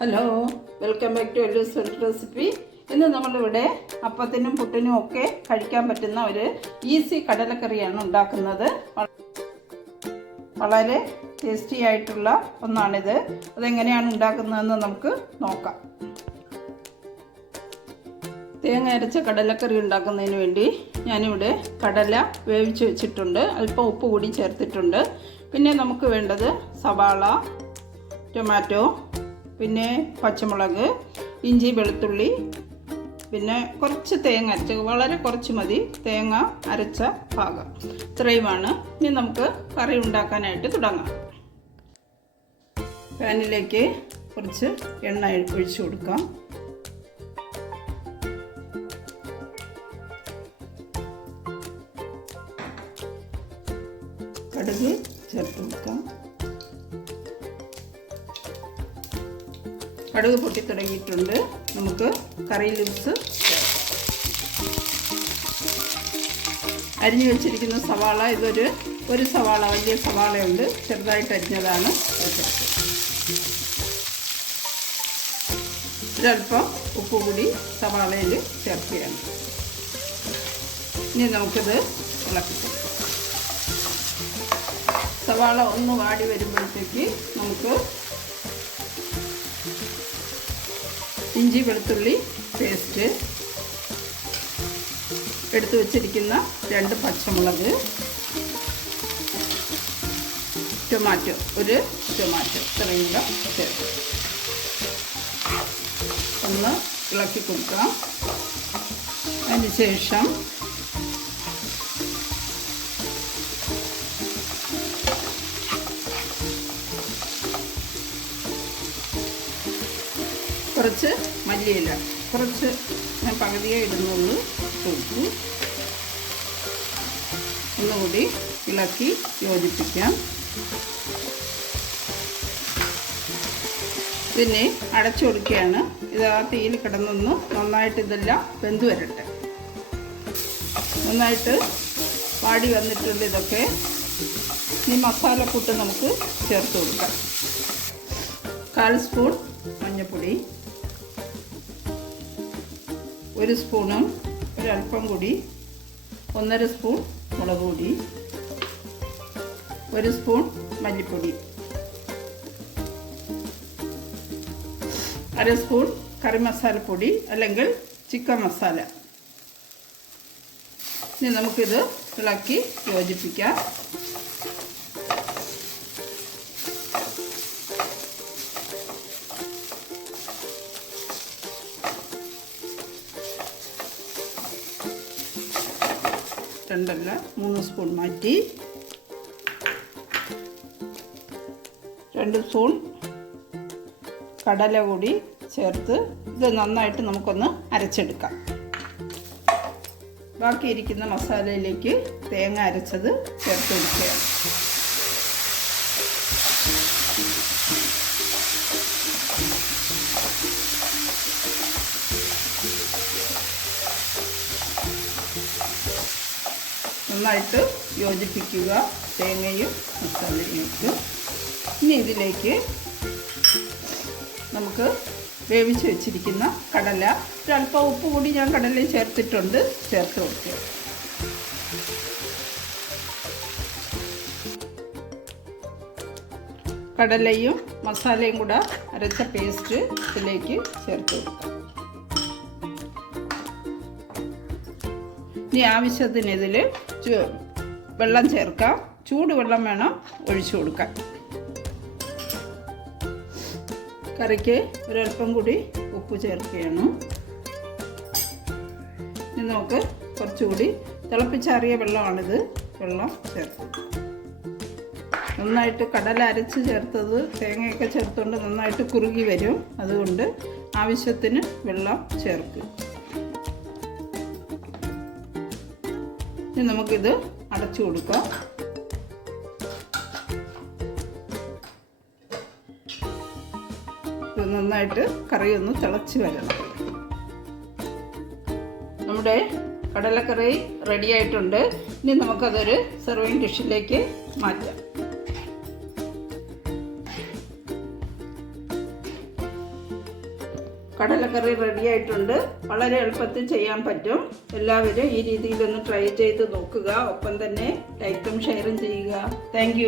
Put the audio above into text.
Hello welcome back to ഒരു വെൽറ്റ് recipe ഇന്ന് നമ്മളിവിടെ അപ്പത്തിനും പുട്ടിനും ഒക്കെ കഴിക്കാൻ പറ്റുന്ന ഒരു ഈസി കടലക്കറിയാണ് ഉണ്ടാക്കുന്നത്. വളരെ ടേസ്റ്റി ആയിട്ടുള്ള ഒന്നാണിത്. അതെങ്ങനെയാണ് ഉണ്ടാക്കുന്നതെന്ന് നമുക്ക് നോക്കാം. തേങ്ങ അരച്ച കടലക്കറി ഉണ്ടാക്കുന്നതിന് വേണ്ടി ഞാനിവിടെ കടല വേവിച്ച് വെച്ചിട്ടുണ്ട്. അല്പം ഉപ്പ് കൂടി ചേർത്തിട്ടുണ്ട്. പിന്നെ നമുക്ക് വേണ്ടത് സവാള ടൊമാറ്റോ പിന്നെ പച്ചമുളക് ഇഞ്ചി വെളുത്തുള്ളി പിന്നെ കുറച്ച് തേങ്ങ അരച്ച വളരെ കുറച്ച് മതി. തേങ്ങ അരച്ച പാകം ഇത്രയുമാണ്. ഇനി നമുക്ക് കറി ഉണ്ടാക്കാനായിട്ട് തുടങ്ങാം. പാനിലേക്ക് കുറച്ച് എണ്ണ ഒഴിച്ചു കൊടുക്കാം. കടുക് ചേർത്ത് കൊടുക്കാം. കടുക് പൊട്ടി തുടങ്ങിയിട്ടുണ്ട്. നമുക്ക് കറി ലൂസ് അരിഞ്ഞു വെച്ചിരിക്കുന്ന സവാള. ഇതൊരു ഒരു സവാള വലിയ സവാളയുണ്ട്. ചെറുതായിട്ട് അരിഞ്ഞതാണ്. ഒരല്പം ഉപ്പ് കൂടി സവാളയിൽ ചേർക്കുകയാണ്. ഇനി നമുക്കിത് ഇളക്കി സവാള ഒന്ന് വാടി വരുമ്പോഴത്തേക്ക് നമുക്ക് ഇഞ്ചി വെളുത്തുള്ളി പേസ്റ്റ് എടുത്തു വച്ചിരിക്കുന്ന രണ്ട് പച്ചമുളക് ടൊമാറ്റോ ഒരു ടൊമാറ്റോ ഇത്രയും കൂടെ ചേർത്ത്. ഒന്ന് ഇളക്കി കൊടുക്കാം അതിന് ശേഷം കുറച്ച് മല്ലിയില. കുറച്ച് ഞാൻ പകുതിയേ ഇടുന്നുള്ളൂ. കൊടുത്തു ഒന്നുകൂടി ഇളക്കി യോജിപ്പിക്കാം. പിന്നെ അടച്ചു കൊടുക്കുകയാണ്. ഇത് ആ തീയിൽ കിടന്നൊന്ന് നന്നായിട്ട് ഇതെല്ലാം വെന്ത് വരട്ടെ. നന്നായിട്ട് പാടി വന്നിട്ടുണ്ട് ഇതൊക്കെ. ഈ മസാലക്കൂട്ട് നമുക്ക് ചേർത്ത് കൊടുക്കാം. കാൽ സ്പൂൺ മഞ്ഞൾപ്പൊടി ഒരു സ്പൂണും ഒരല്പം കൂടി ഒന്നര സ്പൂൺ മുളക് പൊടി ഒരു സ്പൂൺ മല്ലിപ്പൊടി അര സ്പൂൺ കറി മസാലപ്പൊടി അല്ലെങ്കിൽ ചിക്കൻ മസാല. ഇനി നമുക്കിത് ഇളക്കി യോജിപ്പിക്കാം. രണ്ടല്ല മൂന്ന് സ്പൂൺ മാറ്റി രണ്ട് സ്പൂൺ കടല കൂടി ചേർത്ത് ഇത് നന്നായിട്ട് നമുക്കൊന്ന് അരച്ചെടുക്കാം. ബാക്കിയിരിക്കുന്ന മസാലയിലേക്ക് തേങ്ങ അരച്ചത് ചേർത്ത് കൊടുക്കുകയാണ് നന്നായിട്ട് യോജിപ്പിക്കുക. തേങ്ങയും മസാലയിലേക്ക് ഇനി ഇതിലേക്ക് നമുക്ക് വേവിച്ച് വെച്ചിരിക്കുന്ന കടല. ഒരല്പം ഉപ്പ് കൂടി ഞാൻ കടലയും ചേർത്തിട്ടുണ്ട്. ചേർത്ത് കൊടുക്കുക കടലയും മസാലയും കൂടെ അരച്ച പേസ്റ്റ് ഇതിലേക്ക് ചേർത്ത് കൊടുക്കാം ഇനി ആവശ്യത്തിന് ഇതിൽ വെള്ളം ചേർക്കാം. ചൂടുവെള്ളം വേണം ഒഴിച്ചു കൊടുക്കാൻ. കറിക്ക് ഒരൽപ്പം കൂടി ഉപ്പ് ചേർക്കുകയാണ്. ഇനി നമുക്ക് കുറച്ചുകൂടി തിളപ്പിച്ചാറിയ വെള്ളമാണിത്. വെള്ളം ചേർത്ത്. നന്നായിട്ട് കടല അരച്ച് ചേർത്തത് തേങ്ങയൊക്കെ ചേർത്തുകൊണ്ട് നന്നായിട്ട് കുറുകി വരും. അതുകൊണ്ട് ആവശ്യത്തിന് വെള്ളം ചേർക്കുക. ഇനി നമുക്കിത് അടച്ചു കൊടുക്കാം. നന്നായിട്ട് കറി ഒന്ന് തിളച്ച് വരണം. നമ്മുടെ കടലക്കറി റെഡി ആയിട്ടുണ്ട്. ഇനി നമുക്കതൊരു സെർവിങ് ഡിഷിലേക്ക് മാറ്റാം. കടലക്കറി റെഡിയായിട്ടുണ്ട് വളരെ എളുപ്പത്തിൽ ചെയ്യാൻ പറ്റും. എല്ലാവരും ഈ രീതിയിലൊന്ന് ട്രൈ ചെയ്ത് നോക്കുക. ഒപ്പം തന്നെ ലൈക്കും ഷെയറും ചെയ്യുക. താങ്ക്